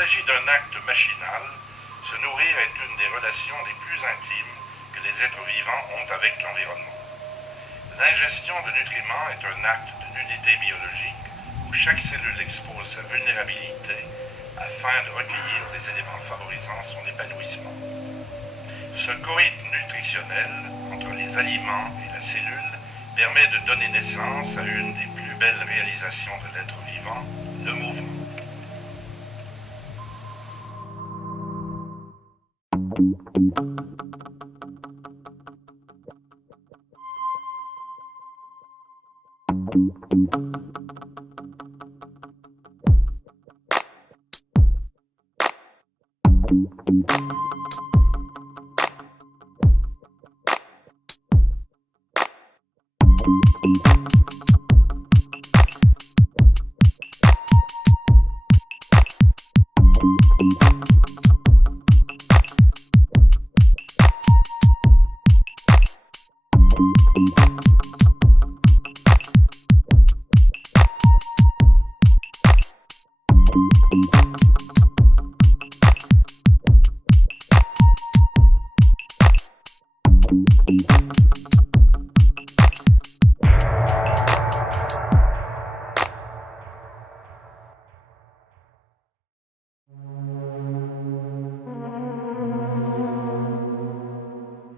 s'agit d'un acte machinal, se nourrir est une des relations les plus intimes que les êtres vivants ont avec l'environnement. L'ingestion de nutriments est un acte de nudité biologique où chaque cellule expose sa vulnérabilité afin de recueillir les éléments favorisant son épanouissement. Ce coït nutritionnel entre les aliments et la cellule permet de donner naissance à une des plus belles réalisations de l'être vivant, le mouvement.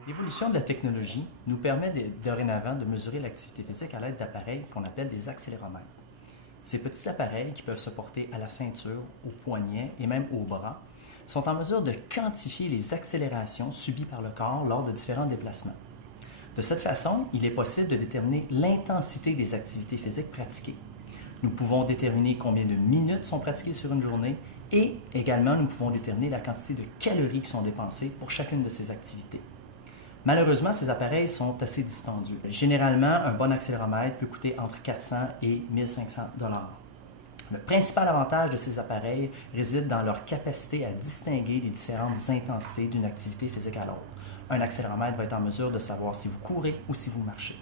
L'évolution de la technologie nous permet dorénavant de mesurer l'activité physique à l'aide d'appareils qu'on appelle des accéléromètres. Ces petits appareils qui peuvent se porter à la ceinture, au poignet et même au bras sont en mesure de quantifier les accélérations subies par le corps lors de différents déplacements. De cette façon, il est possible de déterminer l'intensité des activités physiques pratiquées. Nous pouvons déterminer combien de minutes sont pratiquées sur une journée et également nous pouvons déterminer la quantité de calories qui sont dépensées pour chacune de ces activités. Malheureusement, ces appareils sont assez dispendieux. Généralement, un bon accéléromètre peut coûter entre 400 et 1500 $. Le principal avantage de ces appareils réside dans leur capacité à distinguer les différentes intensités d'une activité physique à l'autre. Un accéléromètre va être en mesure de savoir si vous courez ou si vous marchez.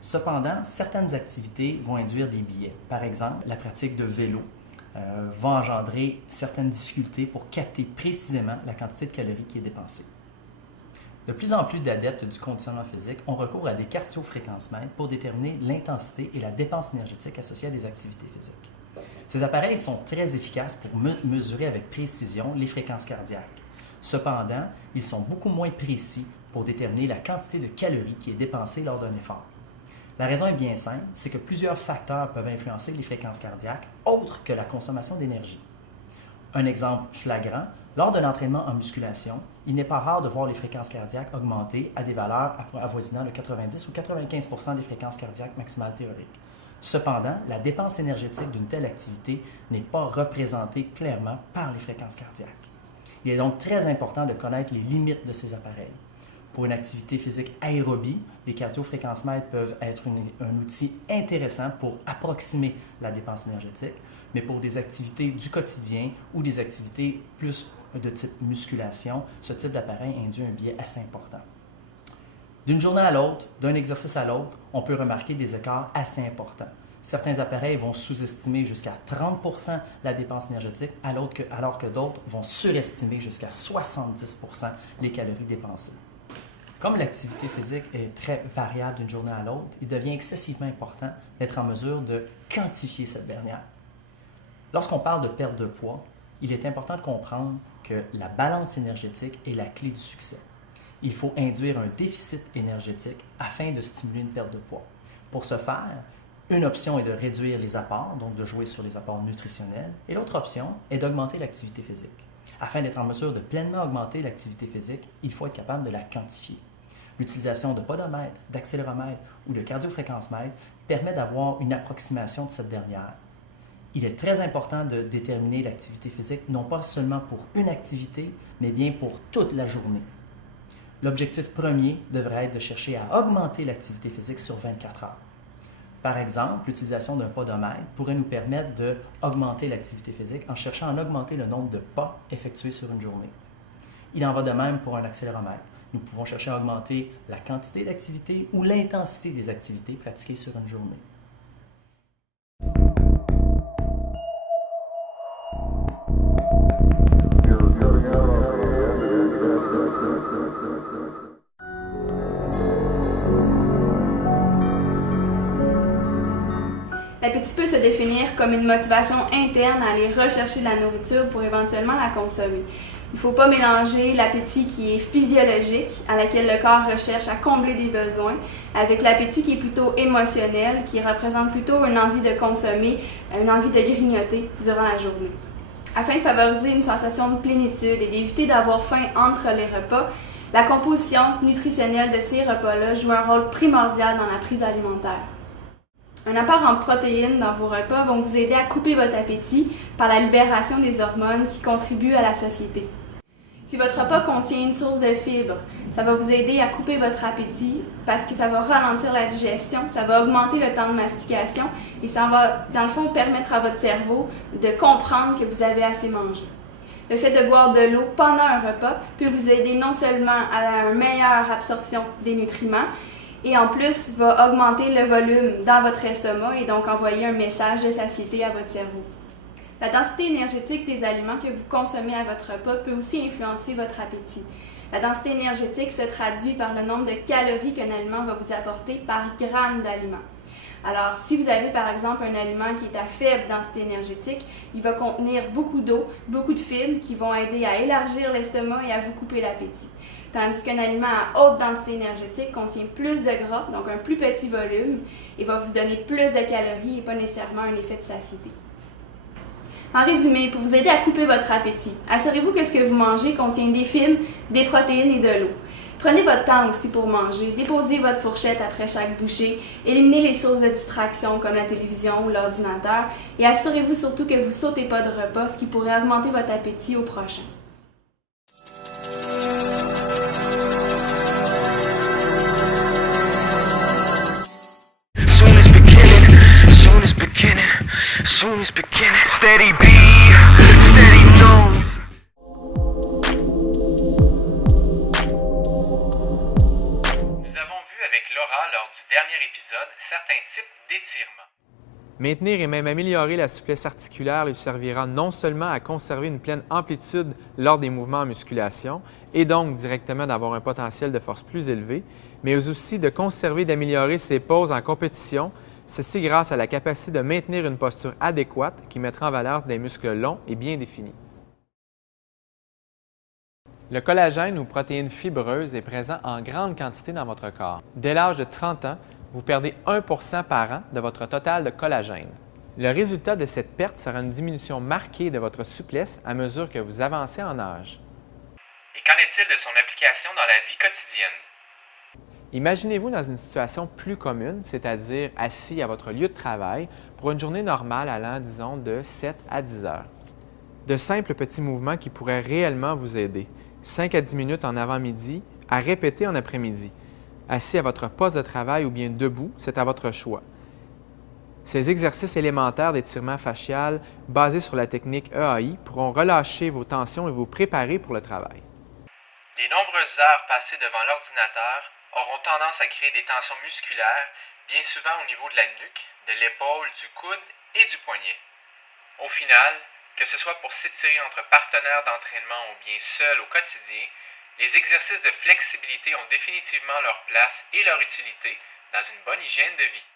Cependant, certaines activités vont induire des biais. Par exemple, la pratique de vélo va engendrer certaines difficultés pour capter précisément la quantité de calories qui est dépensée. De plus en plus d'adeptes du conditionnement physique ont recours à des cardiofréquencemètres pour déterminer l'intensité et la dépense énergétique associées à des activités physiques. Ces appareils sont très efficaces pour mesurer avec précision les fréquences cardiaques. Cependant, ils sont beaucoup moins précis pour déterminer la quantité de calories qui est dépensée lors d'un effort. La raison est bien simple, c'est que plusieurs facteurs peuvent influencer les fréquences cardiaques autres que la consommation d'énergie. Un exemple flagrant, lors d'un entraînement en musculation, il n'est pas rare de voir les fréquences cardiaques augmenter à des valeurs avoisinant le 90 ou 95 % des fréquences cardiaques maximales théoriques. Cependant, la dépense énergétique d'une telle activité n'est pas représentée clairement par les fréquences cardiaques. Il est donc très important de connaître les limites de ces appareils. Pour une activité physique aérobie, les cardiofréquencemètres peuvent être un outil intéressant pour approximer la dépense énergétique, mais pour des activités du quotidien ou des activités plus de type musculation, ce type d'appareil induit un biais assez important. D'une journée à l'autre, d'un exercice à l'autre, on peut remarquer des écarts assez importants. Certains appareils vont sous-estimer jusqu'à 30 % la dépense énergétique, alors que d'autres vont surestimer jusqu'à 70 % les calories dépensées. Comme l'activité physique est très variable d'une journée à l'autre, il devient excessivement important d'être en mesure de quantifier cette dernière. Lorsqu'on parle de perte de poids, il est important de comprendre que la balance énergétique est la clé du succès. Il faut induire un déficit énergétique afin de stimuler une perte de poids. Pour ce faire, une option est de réduire les apports, donc de jouer sur les apports nutritionnels, et l'autre option est d'augmenter l'activité physique. Afin d'être en mesure de pleinement augmenter l'activité physique, il faut être capable de la quantifier. L'utilisation de podomètres, d'accéléromètres ou de cardiofréquencemètres permet d'avoir une approximation de cette dernière. Il est très important de déterminer l'activité physique, non pas seulement pour une activité, mais bien pour toute la journée. L'objectif premier devrait être de chercher à augmenter l'activité physique sur 24 heures. Par exemple, l'utilisation d'un podomètre pourrait nous permettre d'augmenter l'activité physique en cherchant à augmenter le nombre de pas effectués sur une journée. Il en va de même pour un accéléromètre. Nous pouvons chercher à augmenter la quantité d'activité ou l'intensité des activités pratiquées sur une journée. L'appétit peut se définir comme une motivation interne à aller rechercher de la nourriture pour éventuellement la consommer. Il ne faut pas mélanger l'appétit qui est physiologique, à laquelle le corps recherche à combler des besoins, avec l'appétit qui est plutôt émotionnel, qui représente plutôt une envie de consommer, une envie de grignoter durant la journée. Afin de favoriser une sensation de plénitude et d'éviter d'avoir faim entre les repas, la composition nutritionnelle de ces repas-là joue un rôle primordial dans la prise alimentaire. Un apport en protéines dans vos repas va vous aider à couper votre appétit par la libération des hormones qui contribuent à la satiété. Si votre repas contient une source de fibres, ça va vous aider à couper votre appétit parce que ça va ralentir la digestion, ça va augmenter le temps de mastication et ça va, dans le fond, permettre à votre cerveau de comprendre que vous avez assez mangé. Le fait de boire de l'eau pendant un repas peut vous aider non seulement à une meilleure absorption des nutriments, et en plus va augmenter le volume dans votre estomac et donc envoyer un message de satiété à votre cerveau. La densité énergétique des aliments que vous consommez à votre repas peut aussi influencer votre appétit. La densité énergétique se traduit par le nombre de calories qu'un aliment va vous apporter par gramme d'aliment. Alors, si vous avez par exemple un aliment qui est à faible densité énergétique, il va contenir beaucoup d'eau, beaucoup de fibres qui vont aider à élargir l'estomac et à vous couper l'appétit. Tandis qu'un aliment à haute densité énergétique contient plus de gras, donc un plus petit volume, et va vous donner plus de calories et pas nécessairement un effet de satiété. En résumé, pour vous aider à couper votre appétit, assurez-vous que ce que vous mangez contient des fibres, des protéines et de l'eau. Prenez votre temps aussi pour manger, déposez votre fourchette après chaque bouchée, éliminez les sources de distraction comme la télévision ou l'ordinateur et assurez-vous surtout que vous ne sautez pas de repas, ce qui pourrait augmenter votre appétit au prochain. Lors du dernier épisode, certains types d'étirements. Maintenir et même améliorer la souplesse articulaire lui servira non seulement à conserver une pleine amplitude lors des mouvements en musculation et donc directement d'avoir un potentiel de force plus élevé, mais aussi de conserver et d'améliorer ses pauses en compétition, ceci grâce à la capacité de maintenir une posture adéquate qui mettra en valeur des muscles longs et bien définis. Le collagène ou protéine fibreuse est présent en grande quantité dans votre corps. Dès l'âge de 30 ans, vous perdez 1 % par an de votre total de collagène. Le résultat de cette perte sera une diminution marquée de votre souplesse à mesure que vous avancez en âge. Et qu'en est-il de son application dans la vie quotidienne? Imaginez-vous dans une situation plus commune, c'est-à-dire assis à votre lieu de travail pour une journée normale allant, disons, de 7 à 10 heures. De simples petits mouvements qui pourraient réellement vous aider. 5 à 10 minutes en avant-midi, à répéter en après-midi. Assis à votre poste de travail ou bien debout, c'est à votre choix. Ces exercices élémentaires d'étirement facial basés sur la technique EAI pourront relâcher vos tensions et vous préparer pour le travail. Les nombreuses heures passées devant l'ordinateur auront tendance à créer des tensions musculaires, bien souvent au niveau de la nuque, de l'épaule, du coude et du poignet. Au final, que ce soit pour s'étirer entre partenaires d'entraînement ou bien seul au quotidien, les exercices de flexibilité ont définitivement leur place et leur utilité dans une bonne hygiène de vie.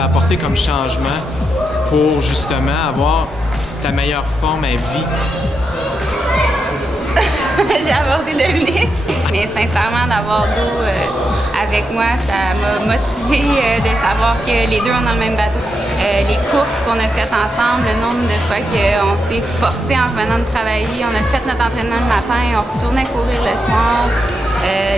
as apporté comme changement pour justement avoir ta meilleure forme à vie? J'ai abordé Dominique, mais sincèrement, d'avoir d'eau avec moi, ça m'a motivée de savoir que les deux, on est dans le même bateau. Les courses qu'on a faites ensemble, le nombre de fois qu'on s'est forcé en revenant de travailler, on a fait notre entraînement le matin, on retournait courir le soir.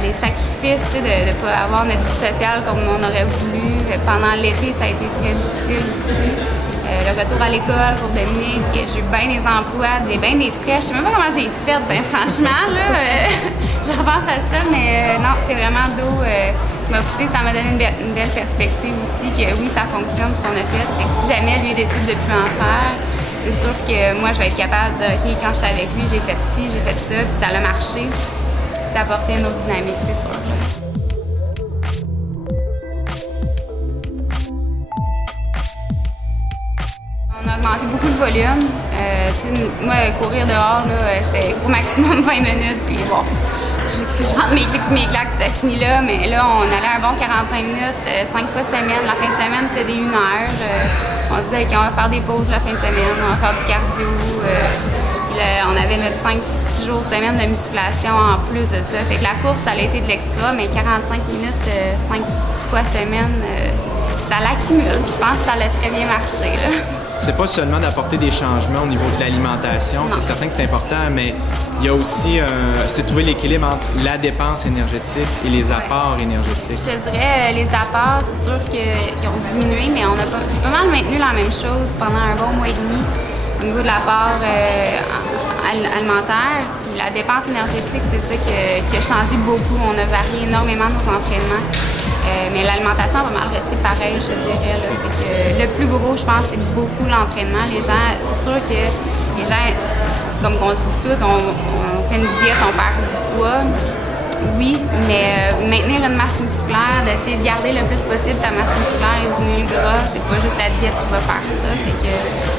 Les sacrifices, de ne pas avoir notre vie sociale comme on aurait voulu. Pendant l'été, ça a été très difficile aussi. Le retour à l'école pour Dominique, j'ai eu bien des emplois, bien des stress. Je sais même pas comment j'ai fait, franchement, là. Je repense à ça, mais non, c'est vraiment d'eau qui m'a poussée. Ça m'a donné une belle perspective aussi, que oui, ça fonctionne ce qu'on a fait. Fait que si jamais lui décide de plus en faire, c'est sûr que moi, je vais être capable de dire, OK, quand j'étais avec lui, j'ai fait ci, j'ai fait ça, puis ça a marché. D'apporter une autre dynamique, c'est sûr. On a augmenté beaucoup le volume. Moi, courir dehors, c'était au maximum 20 minutes, puis bon, je rentre mes clics, mes claques, puis ça finit là. Mais là, on allait un bon 45 minutes, 5 fois semaine. La fin de semaine, c'était des 1 heure. On se disait qu'on va faire des pauses la fin de semaine, on va faire du cardio. On avait notre 5-6 jours semaine de musculation en plus de ça. Fait que la course, ça a été de l'extra, mais 45 minutes, 5-6 fois semaine, ça l'accumule. Puis je pense que ça a très bien marché, là. C'est pas seulement d'apporter des changements au niveau de l'alimentation, c'est certain que c'est important, mais il y a aussi, c'est trouver l'équilibre entre la dépense énergétique et les apports énergétiques. Je te dirais, les apports, c'est sûr qu'ils ont diminué, mais j'ai pas mal maintenu la même chose pendant un bon mois et demi. Au niveau de l'apport alimentaire, puis la dépense énergétique, c'est ça qui a changé beaucoup. On a varié énormément nos entraînements, mais l'alimentation va mal rester pareil, je dirais. Là. Fait que le plus gros, je pense, c'est beaucoup l'entraînement. Les gens, c'est sûr que les gens, comme on se dit tout, on fait une diète, on perd du poids. Oui, mais maintenir une masse musculaire, d'essayer de garder le plus possible ta masse musculaire et diminuer le gras, c'est pas juste la diète qui va faire ça. Fait que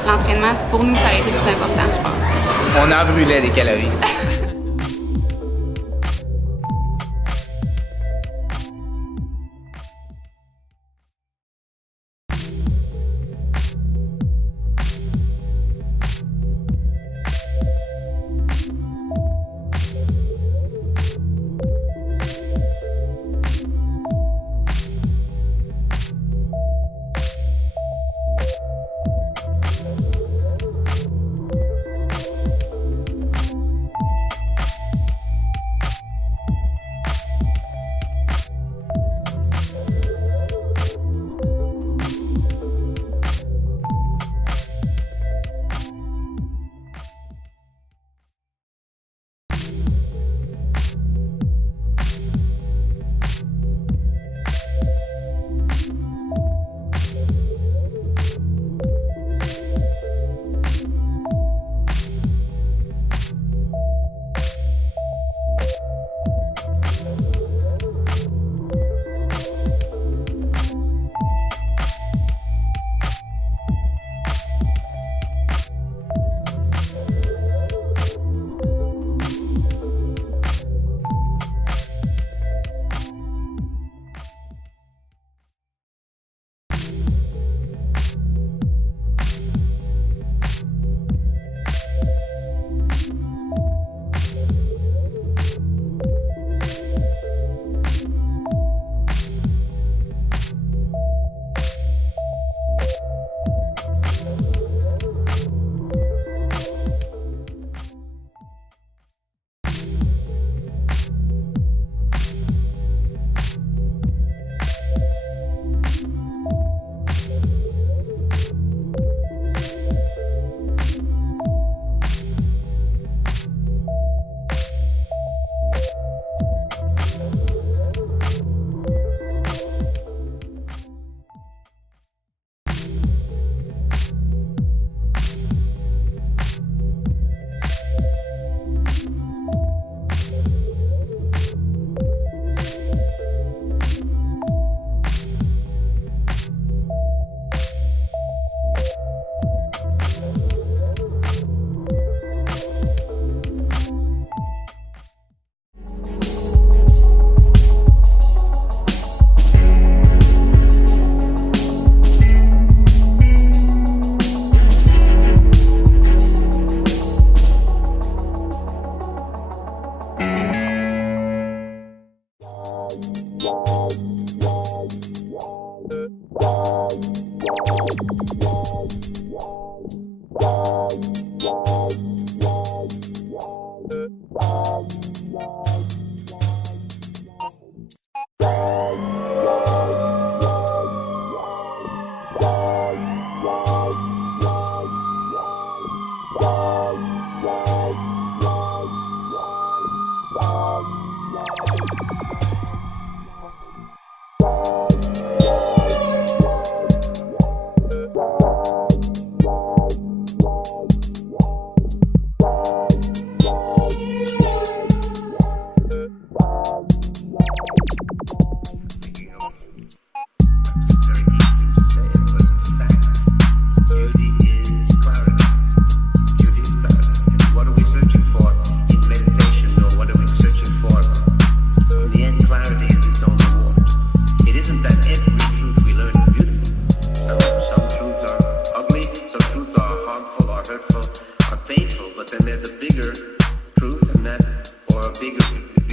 l'entraînement, pour nous, ça a été le plus important, je pense. On en brûlait des calories.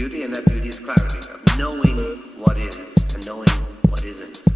Beauty, and that beauty is clarity of knowing what is and knowing what isn't.